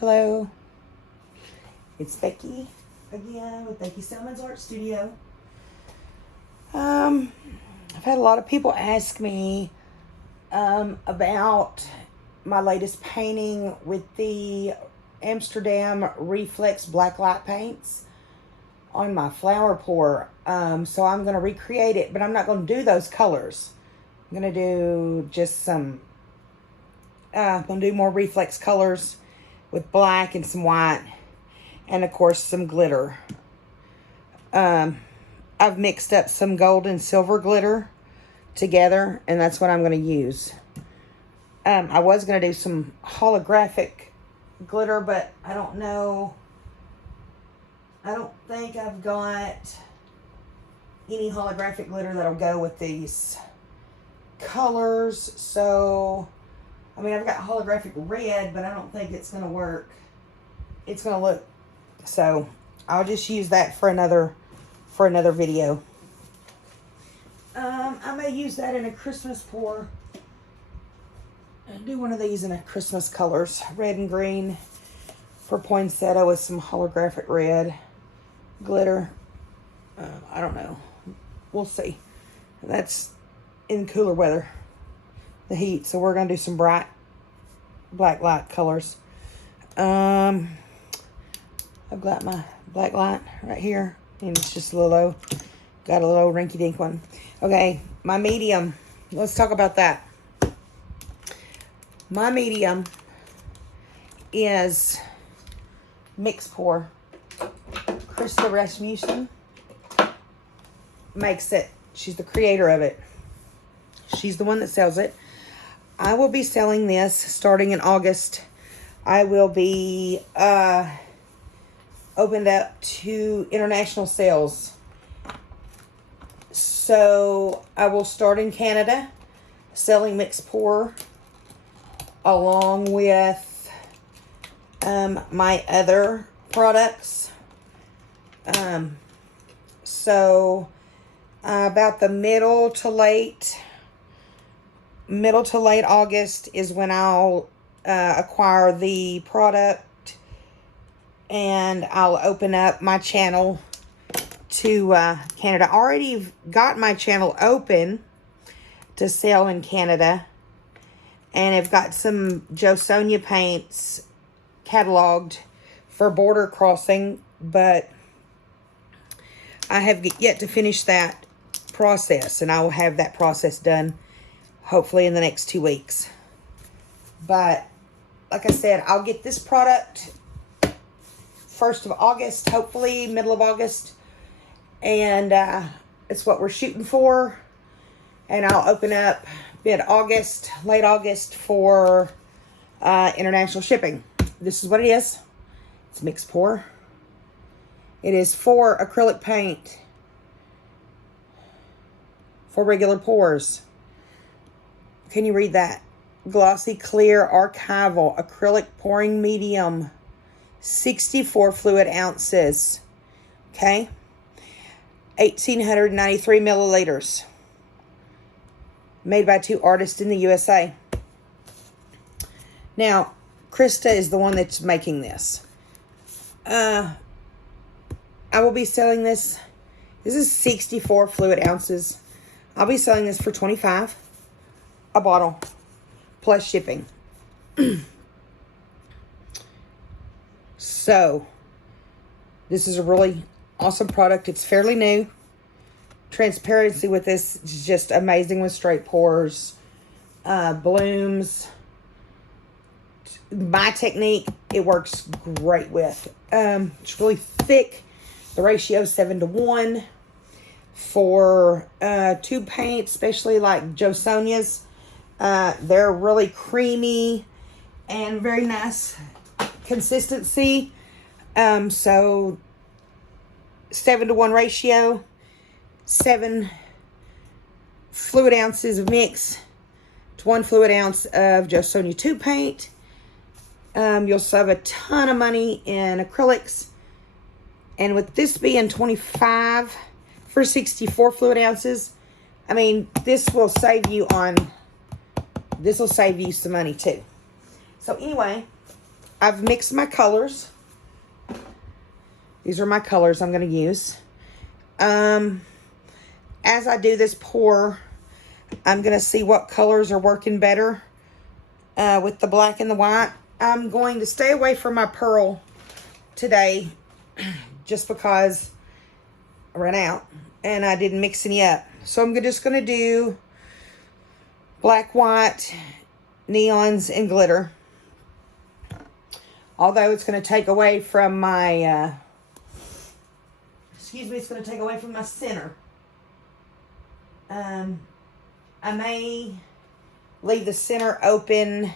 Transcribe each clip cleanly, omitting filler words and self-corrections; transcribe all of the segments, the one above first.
Hello, it's Becky again with Becky Selman's Art Studio. I've had a lot of people ask me about my latest painting with the Amsterdam Reflex Blacklight paints on my flower pour. So I'm going to recreate it, but I'm not going to do those colors. I'm going to do just some, I'm going to do more reflex colors with black and some white, and of course some glitter. I've mixed up some gold and silver glitter together, and that's what I'm going to use. I was going to do some holographic glitter, but I don't know. I don't think I've got any holographic glitter that'll go with these colors. So I mean, I've got holographic red, but I don't think it's going to work. It's going to look, so I'll just use that for another video. I may use that in a Christmas pour. And do one of these in a Christmas colors, red and green, for poinsettia with some holographic red glitter. I don't know. We'll see. That's in cooler weather, the heat. So we're going to do some bright black light colors. I've got my black light right here, and it's just a little low. Got a little rinky dink one. Okay, my medium. Let's talk about that. My medium is MiX Pour. Krista Rasmussen makes it. She's the creator of it. She's the one that sells it. I will be selling this starting in August. I will be opened up to international sales. So I will start in Canada selling MiX Pour along with my other products. So about the middle to late August is when I'll acquire the product, and I'll open up my channel to Canada. I already got my channel open to sell in Canada, and I've got some Josonia paints cataloged for border crossing, but I have yet to finish that process, and I will have that process done hopefully in the next 2 weeks. But like I said, I'll get this product 1st of August, hopefully middle of August, and it's what we're shooting for. And I'll open up mid-August, late August for international shipping. This is what it is. It's MiX Pour. It is for acrylic paint for regular pours. Can you read that? Glossy clear archival acrylic pouring medium, 64 fluid ounces. Okay, 1,893 milliliters. Made by 2 artists in the USA. Now, Krista is the one that's making this. I will be selling this. This is 64 fluid ounces. I'll be selling this for $25 a bottle, plus shipping. So, this is a really awesome product. It's fairly new. Transparency with this is just amazing with straight pours, blooms. My technique, it works great with. It's really thick. The ratio is 7:1 for tube paint, especially like Josonia's. They're really creamy and very nice consistency. So 7:1 ratio, 7 fluid ounces of MiX to 1 fluid ounce of Josonia tube paint. You'll save a ton of money in acrylics. And with this being $25 for 64 fluid ounces, I mean, this will save you some money too. So anyway, I've mixed my colors. These are my colors I'm going to use. As I do this pour, I'm going to see what colors are working better with the black and the white. I'm going to stay away from my pearl today just because I ran out and I didn't mix any up. So I'm just going to do black, white, neons, and glitter. Although it's going to take away from my, it's going to take away from my center. I may leave the center open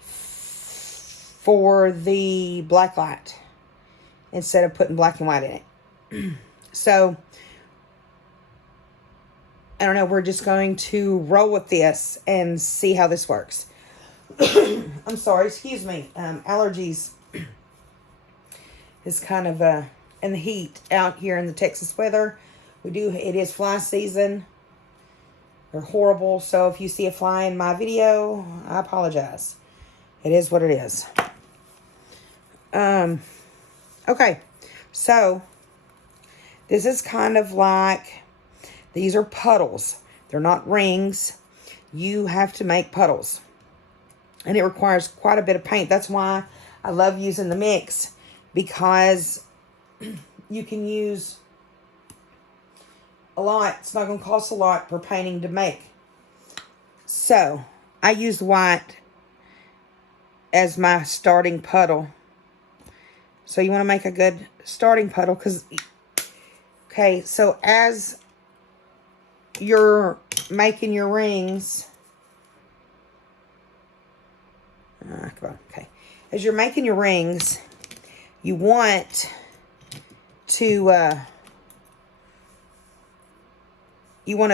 for the black light instead of putting black and white in it. So, I don't know, we're just going to roll with this and see how this works. I'm sorry, excuse me. Allergies is kind of in the heat out here in the Texas weather. It is fly season. They're horrible. So if you see a fly in my video, I apologize. It is what it is. Okay. So this is kind of like, these are puddles. They're not rings. You have to make puddles. And it requires quite a bit of paint. That's why I love using the MiX, because you can use a lot. It's not going to cost a lot for painting to make. So I used white as my starting puddle. So you want to make a good starting puddle, because, okay, so as you're making your rings, come on, okay. As you're making your rings, you want to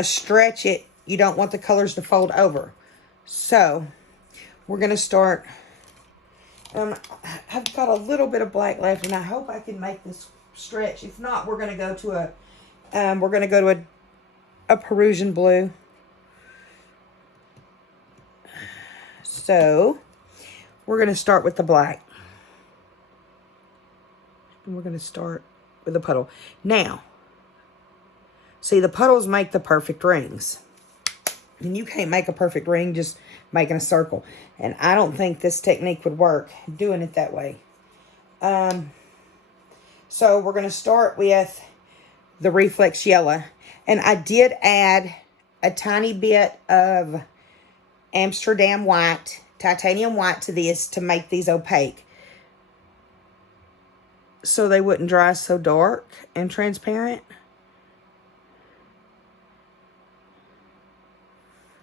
stretch it. You don't want the colors to fold over. So we're going to start. I've got a little bit of black left, and I hope I can make this stretch. If not, we're going to go to a Perusian blue. So we're going to start with the black. And we're going to start with the puddle. Now, see, the puddles make the perfect rings. And you can't make a perfect ring just making a circle. And I don't think this technique would work doing it that way. So we're going to start with the reflex yellow. And I did add a tiny bit of Amsterdam white, titanium white to this to make these opaque, so they wouldn't dry so dark and transparent.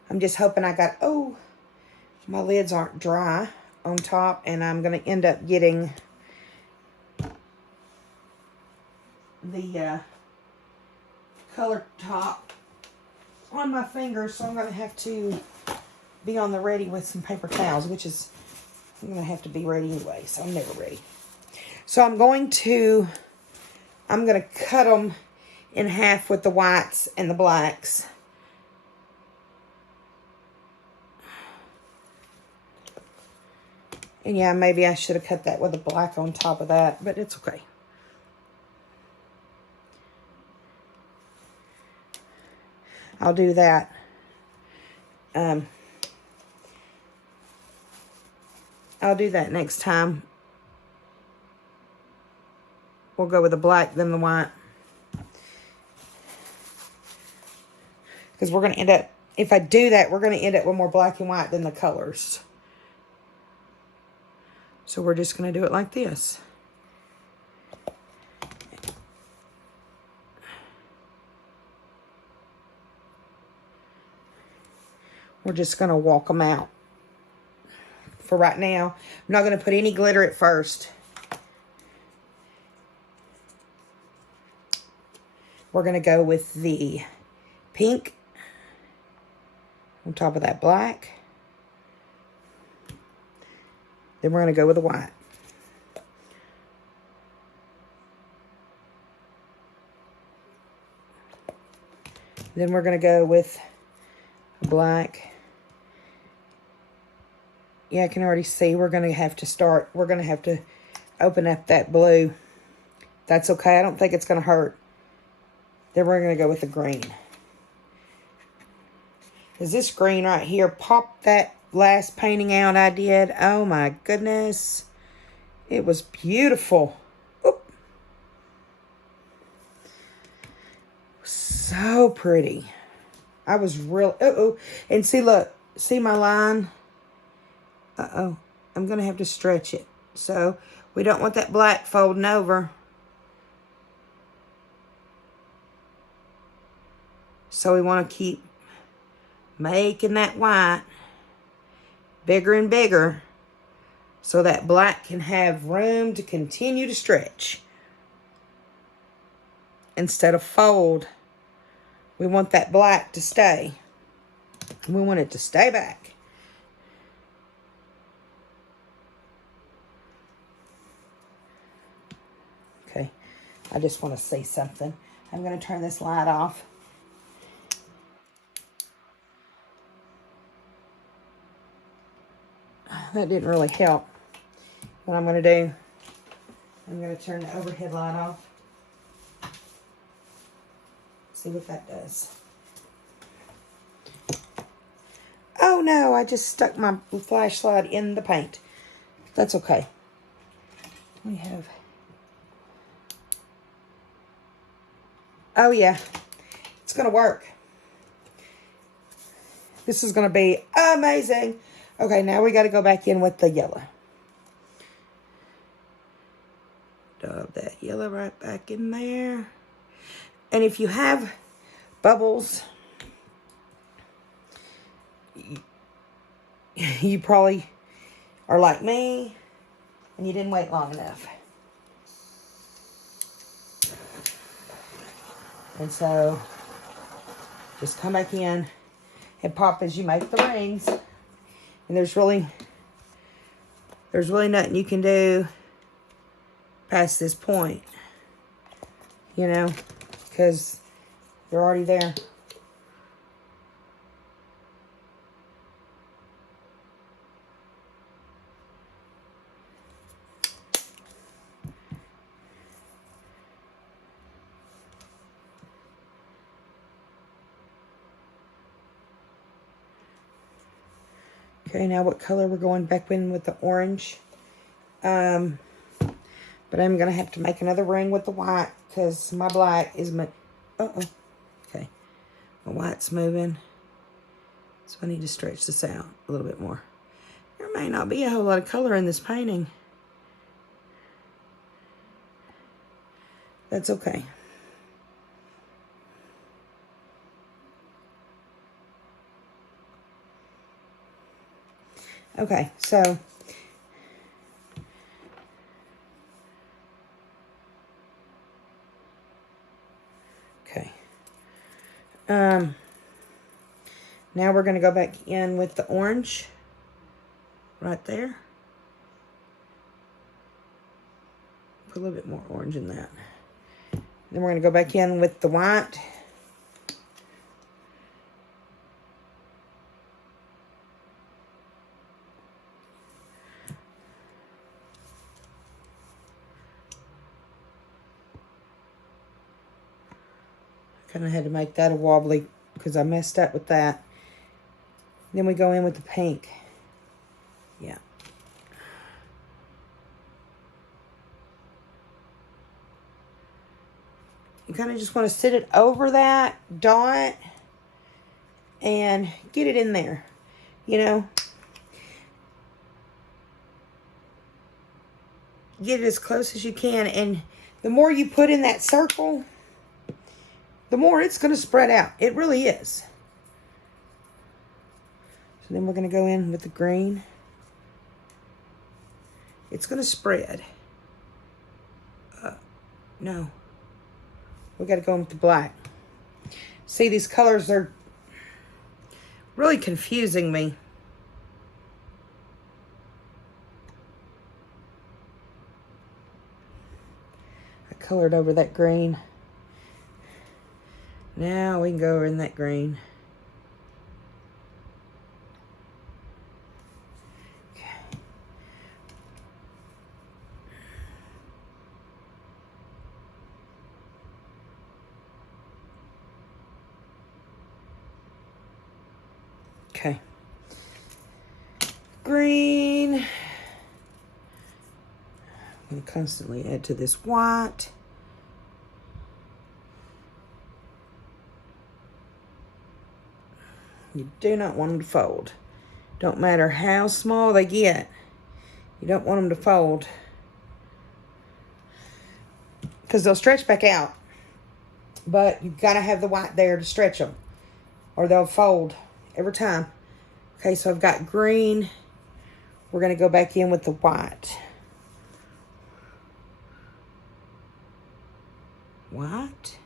I'm just hoping my lids aren't dry on top, and I'm going to end up getting the color top on my fingers, so I'm going to have to be on the ready with some paper towels, which is, I'm going to have to be ready anyway, so I'm never ready. So I'm going to cut them in half with the whites and the blacks. And yeah, maybe I should have cut that with a black on top of that, but it's okay. I'll do that. I'll do that next time. We'll go with the black, then the white. Because we're going to end up, if I do that, we're going to end up with more black and white than the colors. So we're just going to do it like this. We're just going to walk them out. For right now, I'm not going to put any glitter at first. We're going to go with the pink on top of that black. Then we're going to go with the white. Then we're going to go with black, Yeah, I can already see we're going to have to open up that blue. That's okay. I don't think it's going to hurt. Then we're going to go with the green. Is this green right here popped that last painting out I did? Oh my goodness. It was beautiful. Oop. So pretty. I was real. Uh-oh. And see, look. See my line? Uh-oh. I'm going to have to stretch it. So, we don't want that black folding over. So, we want to keep making that white bigger and bigger so that black can have room to continue to stretch instead of fold. We want that black to stay. We want it to stay back. Okay, I just want to say something. I'm going to turn this light off. That didn't really help. What I'm going to do, I'm going to turn the overhead light off. See what that does. Oh no, I just stuck my flashlight in the paint. That's okay. We have... Oh yeah, it's going to work. This is going to be amazing. Okay, now we got to go back in with the yellow. Dub that yellow right back in there. And if you have bubbles, you probably are like me and you didn't wait long enough. And so just come back in and pop as you make the rings. And there's really nothing you can do past this point, you know, because they're already there. Okay, now what color we're going back in with the orange. But I'm going to have to make another ring with the white because my black is my... Okay. My white's moving. So I need to stretch this out a little bit more. There may not be a whole lot of color in this painting. That's okay. Okay, so okay. Now we're going to go back in with the orange right there. Put a little bit more orange in that. Then we're going to go back in with the white. Kind of had to make that a wobbly because I messed up with that. Then we go in with the pink. Yeah. You kind of just want to sit it over that dot and get it in there, you know. Get it as close as you can, and the more you put in that circle, the more it's going to spread out. It really is. So then we're going to go in with the green. It's going to spread. No. We got to go in with the black. See, these colors are really confusing me. I colored over that green. Now we can go over in that green. Okay. green. I'm going to constantly add to this white. You do not want them to fold. Don't matter how small they get. You don't want them to fold, because they'll stretch back out. But you've got to have the white there to stretch them, or they'll fold every time. Okay, so I've got green. We're going to go back in with the white. White.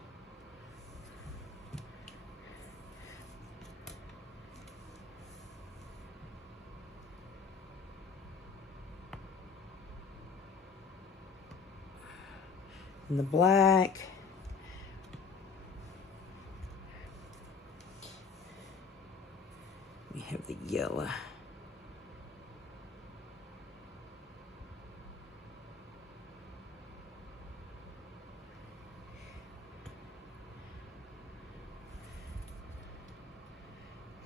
And the black. We have the yellow.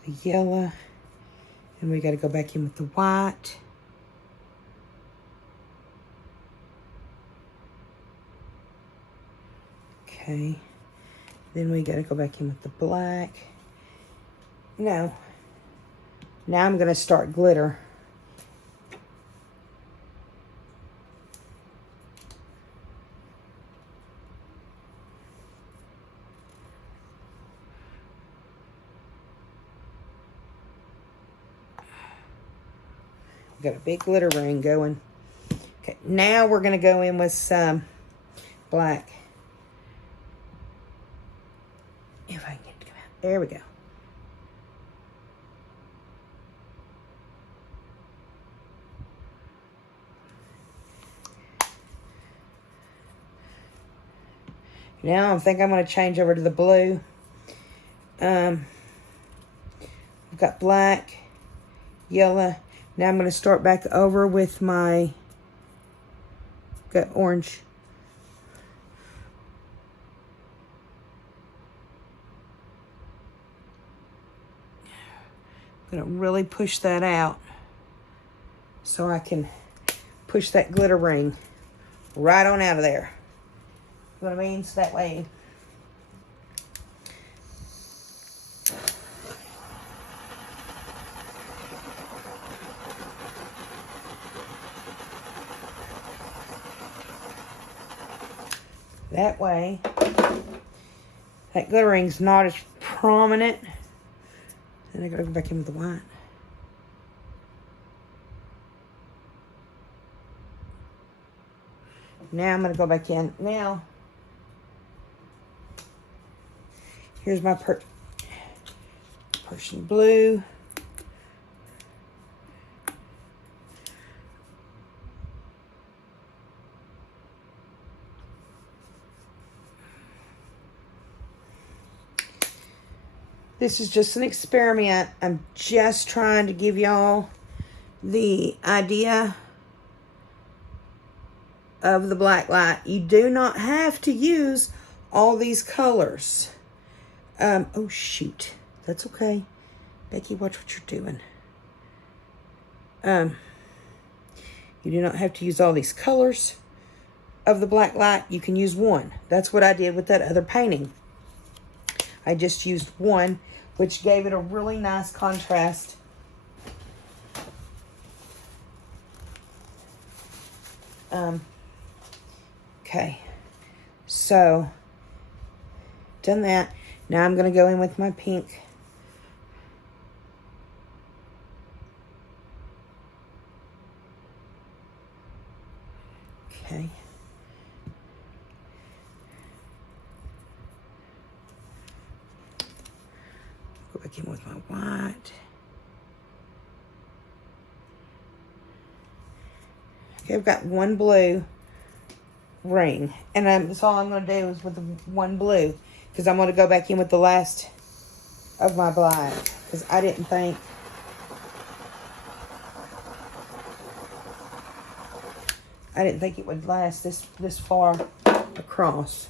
The yellow. And we got to go back in with the white. Okay, then we got to go back in with the black. No, now I'm going to start glitter. We got a big glitter ring going. Okay, now we're going to go in with some black. If I can get it to come out. There we go. Now I think I'm going to change over to the blue. I've got black, yellow. Now I'm going to start back over with my, got orange. I'm going to really push that out so I can push that glitter ring right on out of there. You know what I mean? So that way that glitter ring's not as prominent. Then I gotta go back in with the white. Now I'm gonna go back in. Now, here's my Persian blue. This is just an experiment. I'm just trying to give y'all the idea of the Blacklight. You do not have to use all these colors. Oh shoot, that's okay. Becky, watch what you're doing. You do not have to use all these colors of the Blacklight. You can use one. That's what I did with that other painting. I just used one, which gave it a really nice contrast. Okay, so done that. Now I'm going to go in with my pink. Okay. Go back in with my white. Okay, I've got one blue ring, and that's all I'm going to do is with the one blue, because I'm going to go back in with the last of my black, because I didn't think it would last this far across.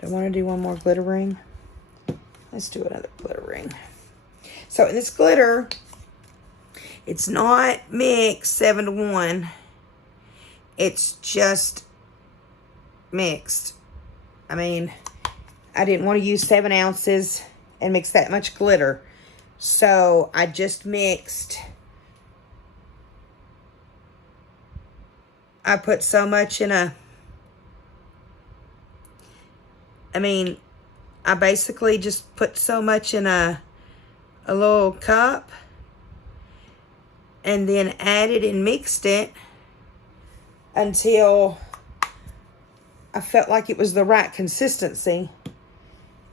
Do I want to do one more glitter ring? Let's do another glitter ring. So in this glitter, it's not MiX 7-to-1. It's just mixed. I mean, I didn't want to use 7 ounces and mix that much glitter. So I just mixed. I put so much in a, I basically just put so much in a little cup and then added and mixed it until I felt like it was the right consistency.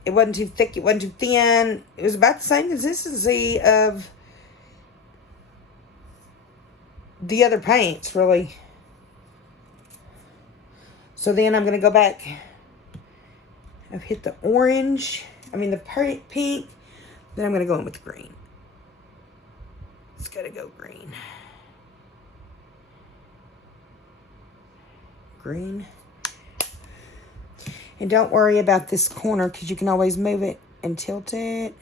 It wasn't too thick, it wasn't too thin. It was about the same consistency of the other paints, really. So then I'm going to go back. I've hit the orange, the pink. Then I'm going to go in with the green. It's got to go green. Green. And don't worry about this corner because you can always move it and tilt it.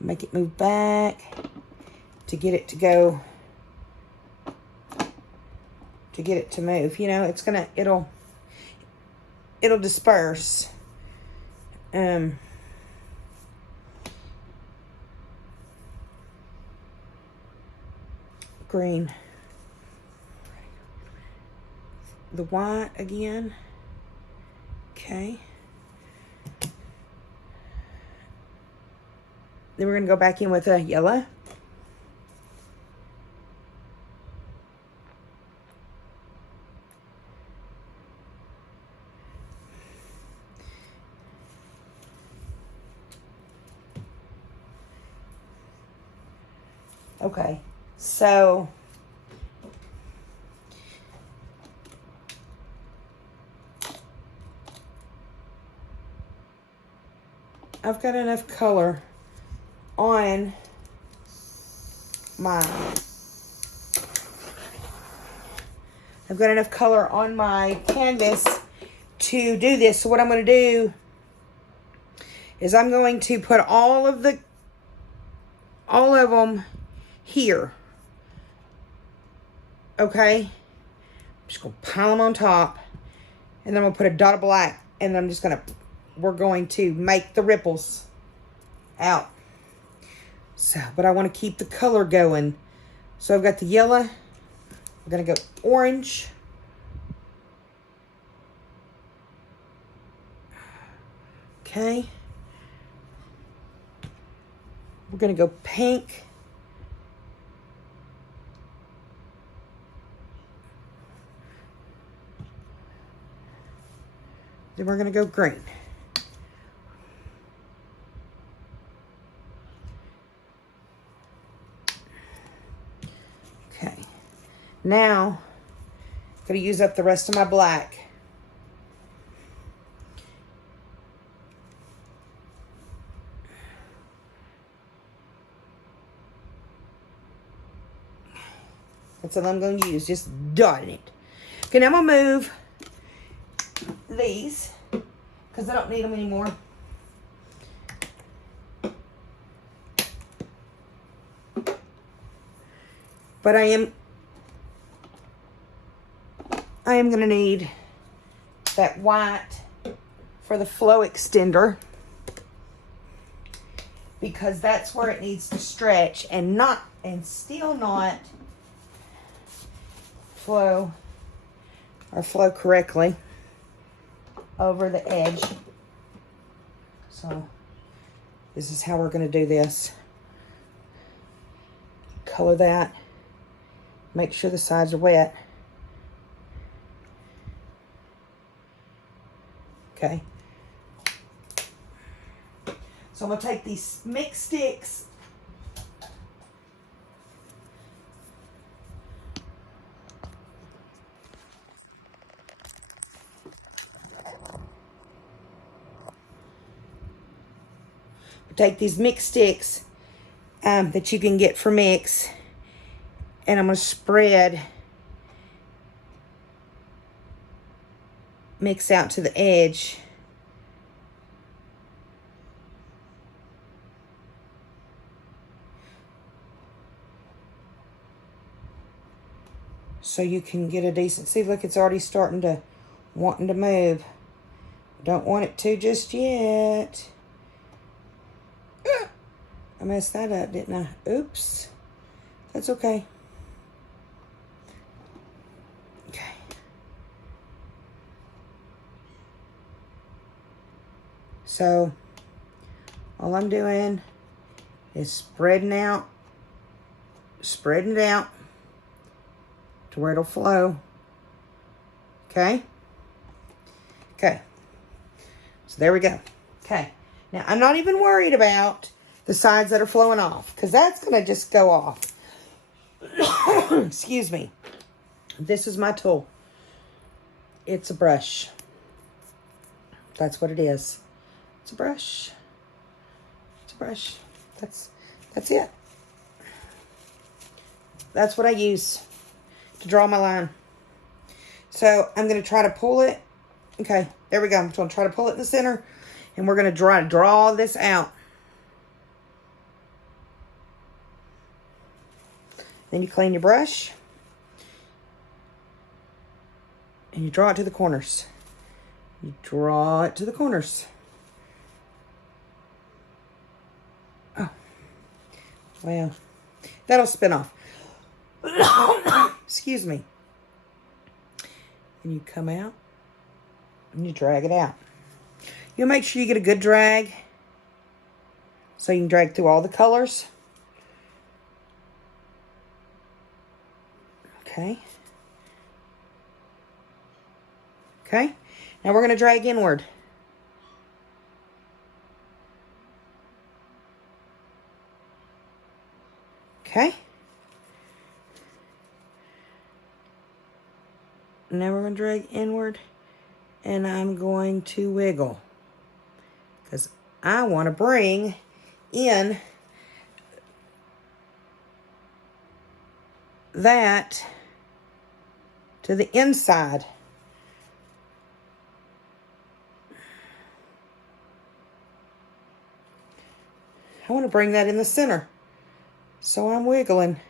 Make it move back to get it to go, to get it to move. You know, it'll disperse. Green. The white again. Okay. Then we're going to go back in with a yellow. Okay, so I've got enough color on my, canvas to do this. So what I'm going to do is I'm going to put all of them here. Okay, I'm just gonna pile them on top, and then I'm gonna put a dot of black, and we're going to make the ripples out. So, but I want to keep the color going. So I've got the yellow. We're gonna go orange. Okay. We're gonna go pink. Then we're going to go green. Okay. Now, I'm going to use up the rest of my black. That's all I'm going to use, just dotting it. Okay, now I'm going to move these because I don't need them anymore. But I am going to need that white for the flow extender because that's where it needs to stretch and still not flow correctly over the edge. So this is how we're going to do this. Color that. Make sure the sides are wet. Okay. So I'm going to take these MiX sticks. Take these MiX sticks that you can get for MiX, and I'm going to spread MiX out to the edge so you can get a decent, see, look, it's already wanting to move. Don't want it to just yet. I messed that up, didn't I? Oops. That's okay. Okay. So, all I'm doing is spreading it out to where it'll flow. Okay? Okay. So there we go. Okay. Now, I'm not even worried about the sides that are flowing off, because that's going to just go off. Excuse me. This is my tool. It's a brush. That's what it is. It's a brush. It's a brush. That's it. That's what I use to draw my line. So I'm going to try to pull it. Okay, there we go. I'm going to try to pull it in the center. And we're going to try to draw this out. Then you clean your brush. And you draw it to the corners. You draw it to the corners. Oh. Well, that'll spin off. Excuse me. And you come out and you drag it out. You'll make sure you get a good drag so you can drag through all the colors. Okay. Okay. Now we're going to drag inward. Okay. Now we're going to drag inward, and I'm going to wiggle because I want to bring in that to the inside. I want to bring that in the center. So I'm wiggling.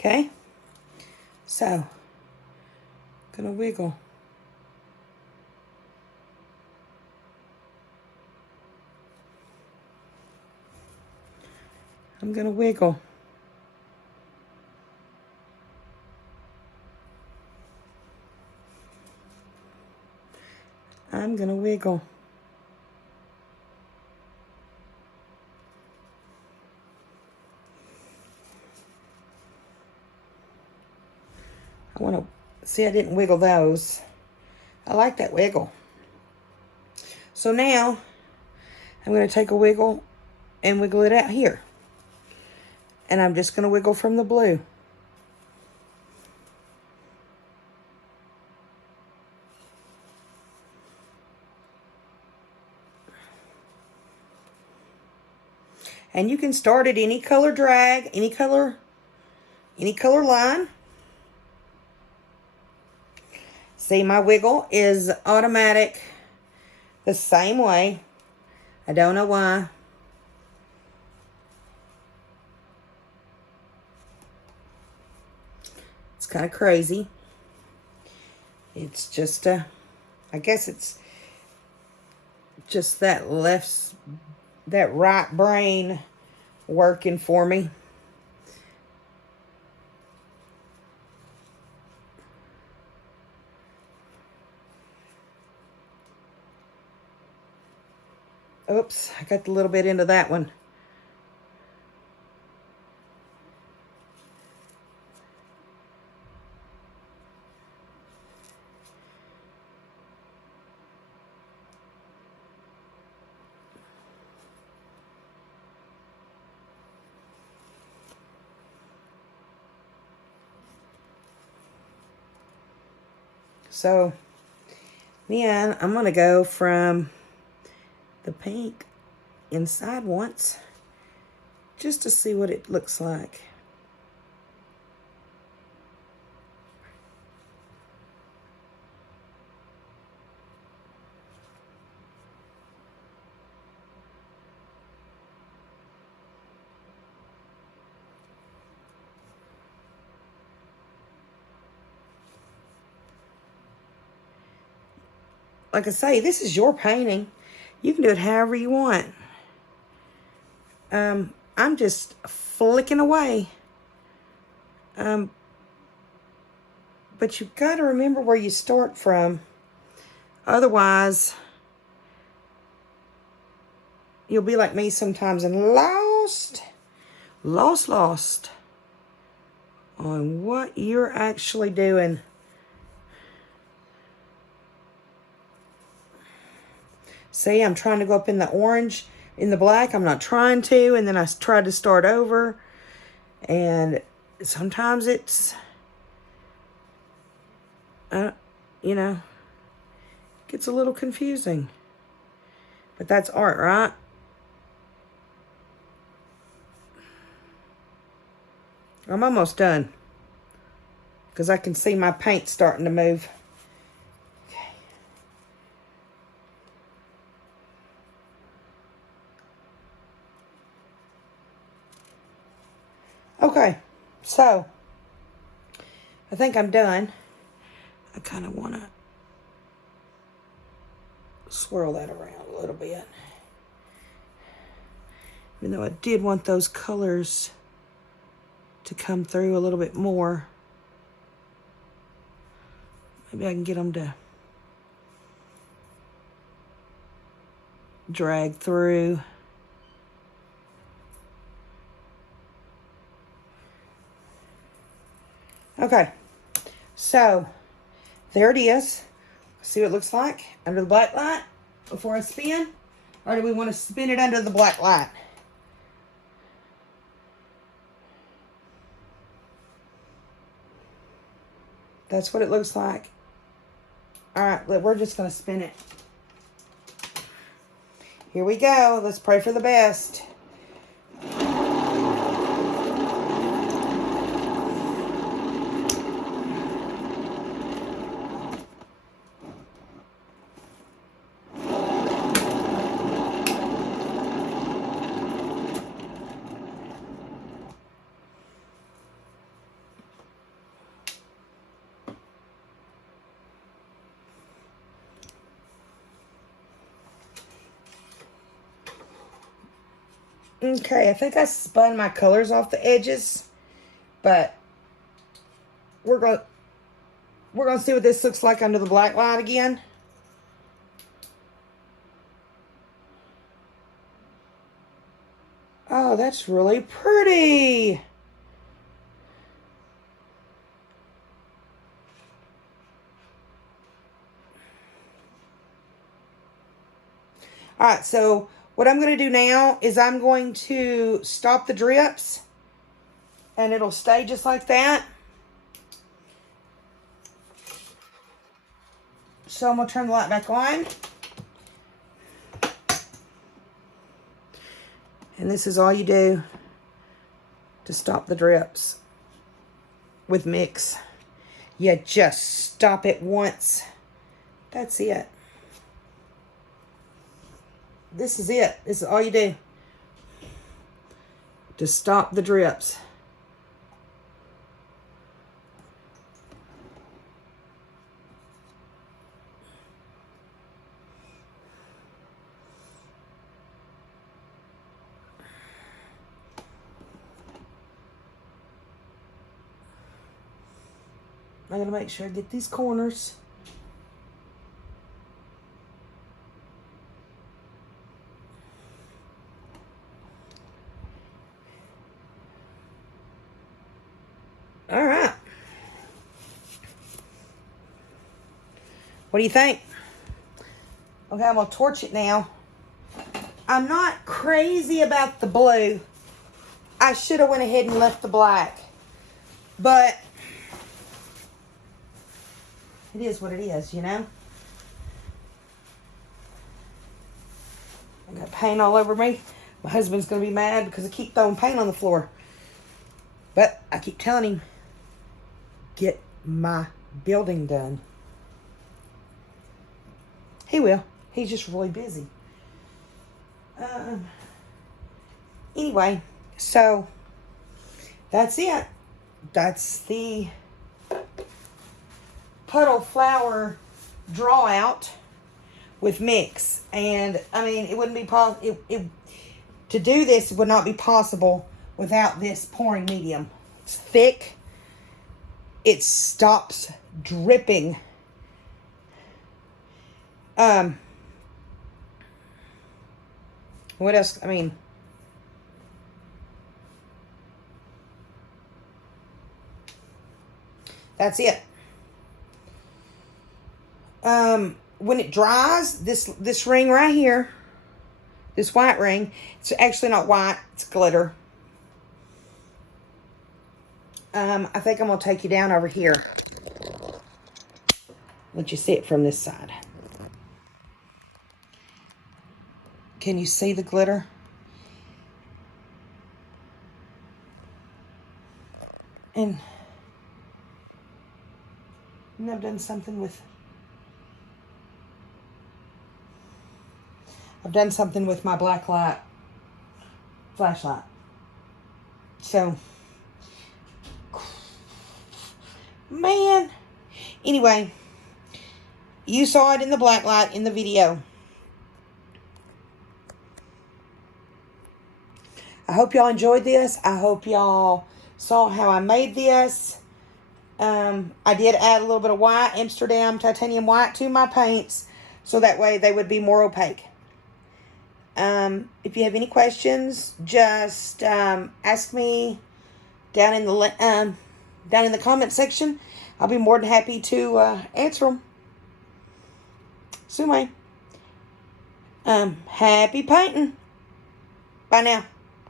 Okay, so gonna wiggle. I'm gonna wiggle. I'm gonna wiggle. I want to see, I didn't wiggle those. I like that wiggle. So now I'm going to take a wiggle and wiggle it out here. And I'm just going to wiggle from the blue. And you can start at any color drag, any color line. See, my wiggle is automatic the same way. I don't know why. It's kind of crazy. It's just I guess it's just that right brain working for me. Oops, I got a little bit into that one. So then I'm going to go from the pink inside once just to see what it looks like. like I say, this is your painting. You can do it however you want. I'm just flicking away. But you've got to remember where you start from. Otherwise, you'll be like me sometimes and lost on what you're actually doing. See, I'm trying to go up in the orange, in the black. I'm not trying to, and then I tried to start over. And sometimes it's, you know, gets a little confusing. But that's art, right? I'm almost done. Because I can see my paint starting to move. Okay, so I think I'm done. I kind of want to swirl that around a little bit. Even though I did want those colors to come through a little bit more. Maybe I can get them to drag through. Okay, so there it is. See what it looks like under the black light before I spin? Or do we want to spin it under the black light? That's what it looks like. All right, we're just going to spin it. Here we go. Let's pray for the best. Okay, I think I spun my colors off the edges, but we're going to see what this looks like under the black light again. Oh, that's really pretty. All right, so what I'm going to do now is I'm going to stop the drips, and it'll stay just like that. So I'm going to turn the light back on. And this is all you do to stop the drips with MiX. You just stop it once. That's it. This is it. This is all you do to stop the drips. I'm going to make sure I get these corners. All right. What do you think? Okay, I'm going to torch it now. I'm not crazy about the blue. I should have went ahead and left the black. But it is what it is, you know? I got paint all over me. My husband's going to be mad because I keep throwing paint on the floor. But I keep telling him, get my building done. He will. He's just really busy. Anyway, so that's it. That's the puddle flower draw out. with MiX. And, I mean, it wouldn't be possible. To do this would not be possible without this pouring medium. It's thick. It stops dripping. What else? I mean, that's it. When it dries, this ring right here, this white ring, it's actually not white, it's glitter. I think I'm going to take you down over here. Let you see it from this side. Can you see the glitter? And I've done something with my Blacklight flashlight. So, man. Anyway, you saw it in the Blacklight in the video. I hope y'all enjoyed this. I hope y'all saw how I made this. I did add a little bit of white, Amsterdam titanium white, to my paints, so that way they would be more opaque. If you have any questions, just ask me down in the comment section. I'll be more than happy to answer them. So anyway, happy painting. Bye now.